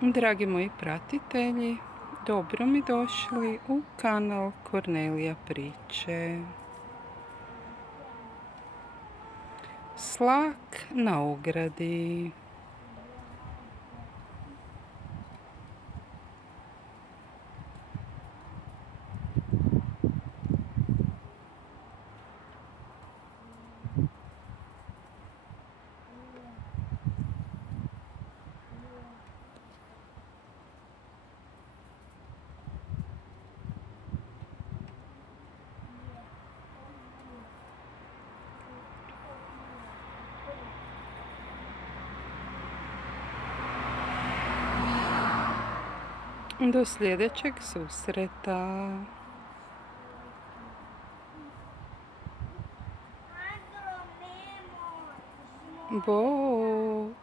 Dragi moji pratitelji, dobro mi došli u kanal Kornelija priče. Slak na ogradi. Do sljedećeg susreta. Bog.